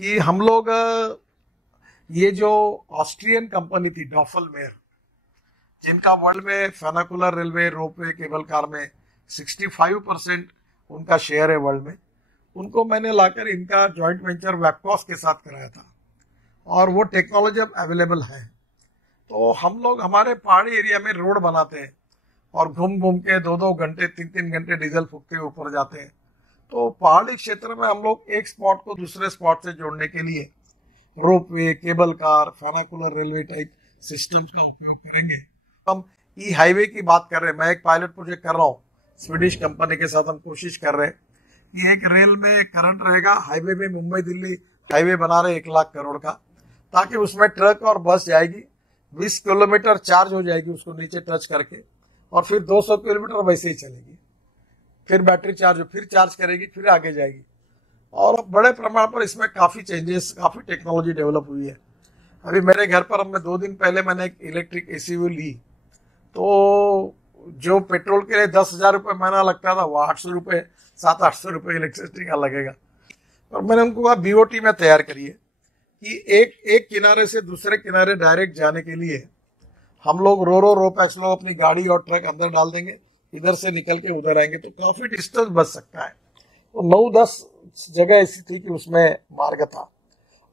कि हम लोग ये जो ऑस्ट्रियन कंपनी थी डॉफलमेयर, जिनका वर्ल्ड में फेनाकुलर रेलवे, रोपवे, केबल कार में 65% उनका शेयर है वर्ल्ड में, उनको मैंने लाकर इनका जॉइंट वेंचर वेबकॉस के साथ कराया था और वो टेक्नोलॉजी अब अवेलेबल है। तो हम लोग हमारे पहाड़ी एरिया में रोड बनाते हैं और घूम घूम के 2-2 घंटे 3-3 घंटे डीजल फूक के ऊपर जाते हैं। तो पहाड़ी क्षेत्र में हम लोग एक स्पॉट को दूसरे स्पॉट से जोड़ने के लिए ropeway, cable car, funicular railway type systems का उपयोग करेंगे। हम ई हाईवे की बात कर रहे हैं, मैं एक पायलट प्रोजेक्ट कर रहा हूँ स्वीडिश कंपनी के साथ, हम कोशिश कर रहे हैं कि एक रेल में करंट रहेगा, हाईवे में मुंबई दिल्ली हाईवे बना रहे 1 लाख करोड़ का, ताकि उसमें ट्रक और बस जाएगी, 20 किलोमीटर चार्ज हो जाएगी उसको नीचे टच करके, और फिर 200 किलोमीटर वैसे ही चलेगी, फिर बैटरी चार्ज हो, फिर चार्ज करेगी, फिर आगे जाएगी। और बड़े प्रमाण पर इसमें काफी चेंजेस, काफी टेक्नोलॉजी डेवलप हुई है। अभी मेरे घर पर हमने 2 दिन पहले मैंने एक इलेक्ट्रिक एसीयू ली, तो जो पेट्रोल के लिए 10,000 रुपये महीना लगता था, वो 800 रुपये, 700-800 रुपये इलेक्ट्रिसिटी का लगेगा। और मैंने उनको कहा बीओटी में तैयार करिए कि एक किनारे से दूसरे किनारे डायरेक्ट जाने के लिए हम लोग रो पैक्स लोग अपनी गाड़ी और ट्रक अंदर डाल देंगे, इधर से निकल के उधर आएंगे, तो काफी डिस्टेंस बच सकता है। तो 9-10 जगह ऐसी थी कि उसमें मार्ग था।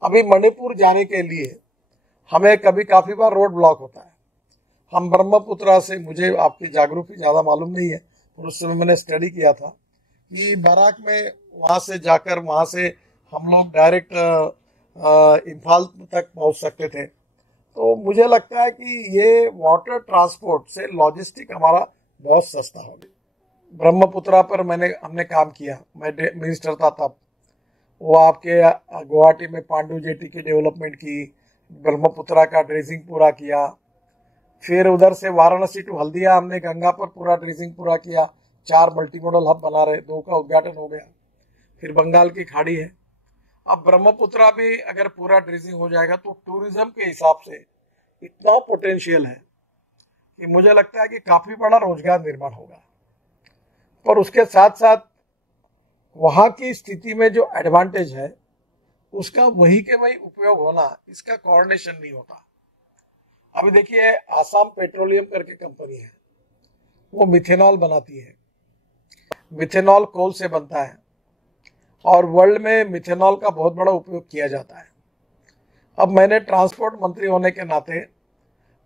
अभी मणिपुर जाने के लिए हमें काफी बार रोड ब्लॉक होता है। हम ब्रह्मपुत्रा से, मुझे आपकी ज्योग्राफी ज्यादा मालूम नहीं है, पर उस समय मैंने स्टडी किया था कि बराक में वहां से जाकर वहां से हम लोग डायरेक्ट इम्फाल तक पहुंच सकते थे। तो मुझे लगता है कि ये वाटर ट्रांसपोर्ट से लॉजिस्टिक हमारा बहुत सस्ता हो गया। ब्रह्मपुत्रा पर हमने काम किया, मैं मिनिस्टर था तब। वो आपके गुवाहाटी में पांडु जेटी की डेवलपमेंट की, ब्रह्मपुत्रा का ड्रेजिंग पूरा किया, फिर उधर से वाराणसी टू हल्दिया हमने गंगा पर पूरा ड्रेजिंग पूरा किया, 4 मल्टीमोडल हब बना रहे, 2 का उद्घाटन हो गया। फिर बंगाल की खाड़ी है। अब ब्रह्मपुत्रा भी अगर पूरा ड्रेजिंग हो जाएगा तो टूरिज्म के हिसाब से इतना पोटेंशियल है कि मुझे लगता है कि काफी बड़ा रोजगार निर्माण होगा। पर उसके साथ साथ वहां की स्थिति में जो एडवांटेज है उसका वही के वही उपयोग होना, इसका कोऑर्डिनेशन नहीं होता। अभी देखिए, आसाम पेट्रोलियम करके कंपनी है, वो मिथेनॉल बनाती है। मिथेनॉल कोल से बनता है और वर्ल्ड में मिथेनॉल का बहुत बड़ा उपयोग किया जाता है। अब मैंने ट्रांसपोर्ट मंत्री होने के नाते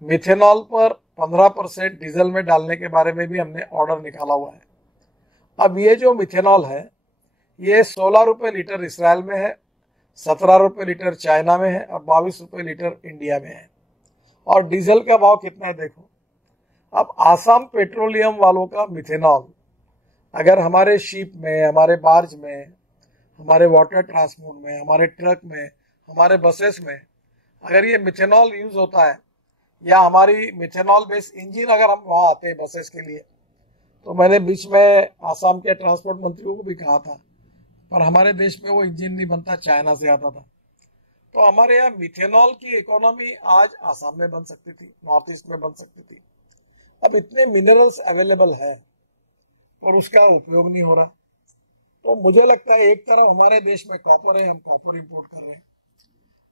मिथेनॉल पर 15% डीजल में डालने के बारे में भी हमने ऑर्डर निकाला हुआ है। अब ये जो मिथेनॉल है, ये 16 रुपये लीटर इसराइल में है, 17 रुपये लीटर चाइना में है और 22 रुपये लीटर इंडिया में है। और डीजल का भाव कितना है देखो। अब आसाम पेट्रोलियम वालों का मिथेनॉल अगर हमारे शिप में, हमारे बार्ज में, हमारे वाटर ट्रांसपोर्ट में, हमारे ट्रक में, हमारे बसेस में अगर ये मिथेनॉल यूज होता है, या हमारी मिथेनॉल बेस्ड इंजन अगर हम वहां आते हैं बसेस के लिए, तो मैंने बीच में आसाम के ट्रांसपोर्ट मंत्रियों को भी कहा था, पर हमारे देश में वो इंजन नहीं बनता, चाइना से आता था। तो हमारे यहाँ मिथेनॉल की इकोनॉमी आज आसाम में बन सकती थी, नॉर्थ ईस्ट में बन सकती थी। अब इतने मिनरल्स अवेलेबल है और उसका उपयोग नहीं हो रहा। तो मुझे लगता है एक तरफ हमारे देश में कॉपर है, हम कॉपर इंपोर्ट कर रहे हैं,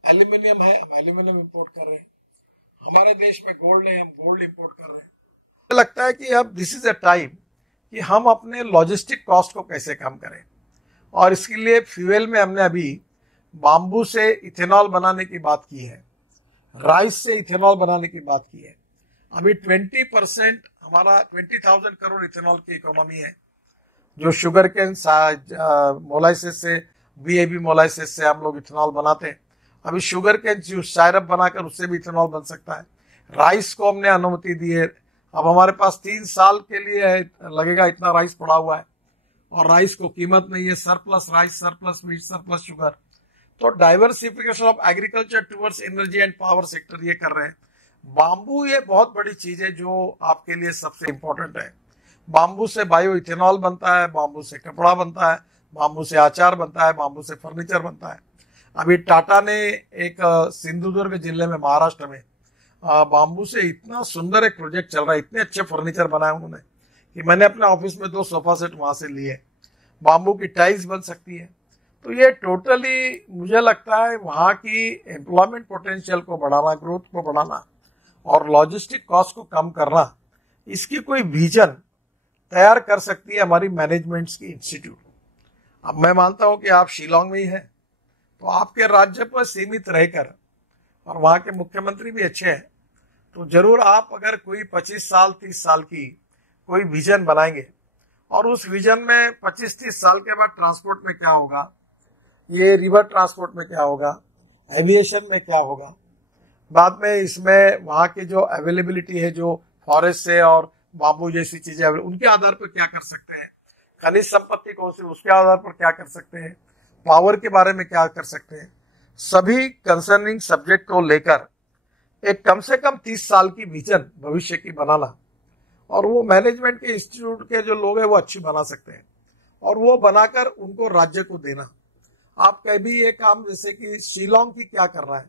एल्यूमिनियम है, हम एल्यूमिनियम इंपोर्ट कर रहे हैं, हमारे देश में गोल्ड है, हम गोल्ड इंपोर्ट कर रहे हैं। मुझे लगता है कि अब दिस इज अ टाइम कि हम अपने लॉजिस्टिक कॉस्ट को कैसे कम करें, और इसके लिए फ्यूल में हमने अभी बाम्बू से इथेनॉल बनाने की बात की है, राइस से इथेनॉल बनाने की बात की है। अभी 20% हमारा 20,000 करोड़ इथेनॉल की इकोनॉमी है, जो शुगर केन मोलाइसिस से, बीएबी मोलाइसिस से हम लोग इथेनॉल बनाते हैं। अभी शुगर केन जूस साइरप बनाकर उससे भी इथेनॉल बन सकता है। राइस को हमने अनुमति दी है। अब हमारे पास 3 साल के लिए लगेगा, इतना राइस पड़ा हुआ है और राइस को कीमत नहीं है, surplus rice, surplus wheat, surplus sugar. तो diversification of agriculture towards energy and power sector ये कर रहे हैं। बाम्बू ये बहुत बड़ी चीज है जो आपके लिए सबसे इंपॉर्टेंट है। बाम्बू से बायो इथेनॉल बनता है, बाम्बू से कपड़ा बनता है, बाम्बू से अचार बनता है, बाम्बू से फर्नीचर बनता है। अभी टाटा ने एक सिंधुदुर्ग जिले में, महाराष्ट्र में, बाम्बू से इतना सुंदर एक प्रोजेक्ट चल रहा है, इतने अच्छे फर्नीचर बनाए उन्होंने कि मैंने अपने ऑफिस में 2 सोफा सेट वहां से लिए। बाम्बू की टाइल्स बन सकती है। तो ये टोटली मुझे लगता है वहाँ की एम्प्लॉयमेंट पोटेंशियल को बढ़ाना, ग्रोथ को बढ़ाना और लॉजिस्टिक कॉस्ट को कम करना, इसकी कोई विजन तैयार कर सकती है हमारी मैनेजमेंट्स की इंस्टीट्यूट। अब मैं मानता हूं कि आप शिलोंग में ही हैं, तो आपके राज्य पर सीमित रहकर, और वहाँ के मुख्यमंत्री भी अच्छे हैं, तो जरूर आप अगर कोई 25 साल 30 साल की कोई विजन बनाएंगे और उस विजन में 25-30 साल के बाद ट्रांसपोर्ट में क्या होगा, ये रिवर ट्रांसपोर्ट में क्या होगा, एविएशन में क्या होगा, बाद में इसमें वहाँ की जो अवेलेबिलिटी है, जो फॉरेस्ट से और बांबू जैसी चीजें उनके आधार पर क्या कर सकते हैं, खनिज संपत्ति कौन सी उसके आधार पर क्या कर सकते हैं, पावर के बारे में क्या कर सकते हैं, सभी कंसर्निंग सब्जेक्ट को लेकर एक कम से कम 30 साल की विजन भविष्य की बनाना, और वो मैनेजमेंट के इंस्टीट्यूट के जो लोग हैं वो अच्छी बना सकते हैं, और वो बनाकर उनको राज्य को देना। आप कभी ये काम, जैसे कि शिलोंग की क्या कर रहा है,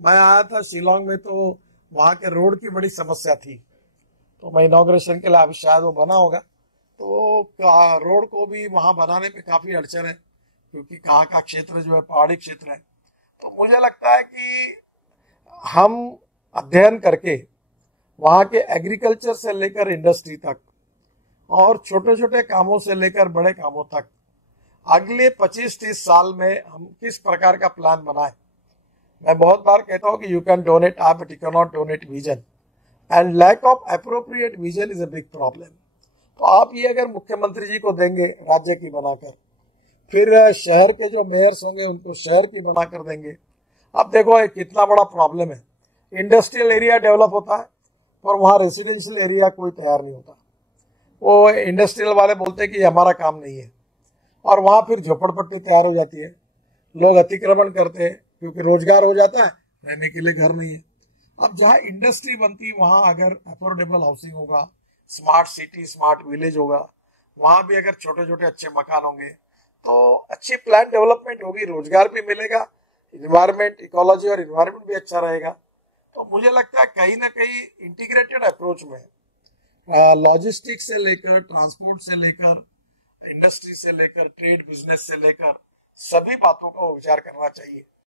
मैं आया था शिलोंग में, तो वहाँ के रोड की बड़ी समस्या थी, तो मैं इनॉग्रेशन के लिए, अभी शायद वो बना होगा, तो रोड को भी वहाँ बनाने में काफी अड़चन है, क्योंकि कहाँ का क्षेत्र जो है पहाड़ी क्षेत्र है। तो मुझे लगता है कि हम अध्ययन करके वहाँ के एग्रीकल्चर से लेकर इंडस्ट्री तक और छोटे छोटे कामों से लेकर बड़े कामों तक अगले 25-30 साल में हम किस प्रकार का प्लान बनाए। मैं बहुत बार कहता हूँ कि यू कैन डोनेट आप, but you can not donate vision, and lack of appropriate vision is a big problem. तो आप ये अगर मुख्यमंत्री जी को देंगे राज्य की बनाकर, फिर शहर के जो मेयर्स होंगे उनको शहर की बनाकर देंगे। अब देखो ये कितना बड़ा प्रॉब्लम है, इंडस्ट्रियल एरिया डेवलप होता है और वहाँ रेसिडेंशियल एरिया कोई तैयार नहीं होता। वो इंडस्ट्रियल वाले बोलते हैं कि हमारा काम नहीं है, और वहाँ फिर झोपड़पट्टी तैयार हो जाती है, लोग अतिक्रमण करते हैं क्योंकि रोजगार हो जाता है, रहने के लिए घर नहीं है। अब जहाँ इंडस्ट्री बनती वहाँ अगर अफोर्डेबल हाउसिंग होगा, स्मार्ट सिटी स्मार्ट विलेज होगा, वहाँ भी अगर छोटे छोटे अच्छे मकान होंगे तो अच्छी प्लान डेवलपमेंट होगी, रोजगार भी मिलेगा, इन्वायरमेंट, इकोलॉजी और इन्वायरमेंट भी अच्छा रहेगा। तो मुझे लगता है कहीं ना कहीं इंटीग्रेटेड अप्रोच में लॉजिस्टिक्स से लेकर, ट्रांसपोर्ट से लेकर, इंडस्ट्री से लेकर, ट्रेड बिजनेस से लेकर सभी बातों का विचार करना चाहिए।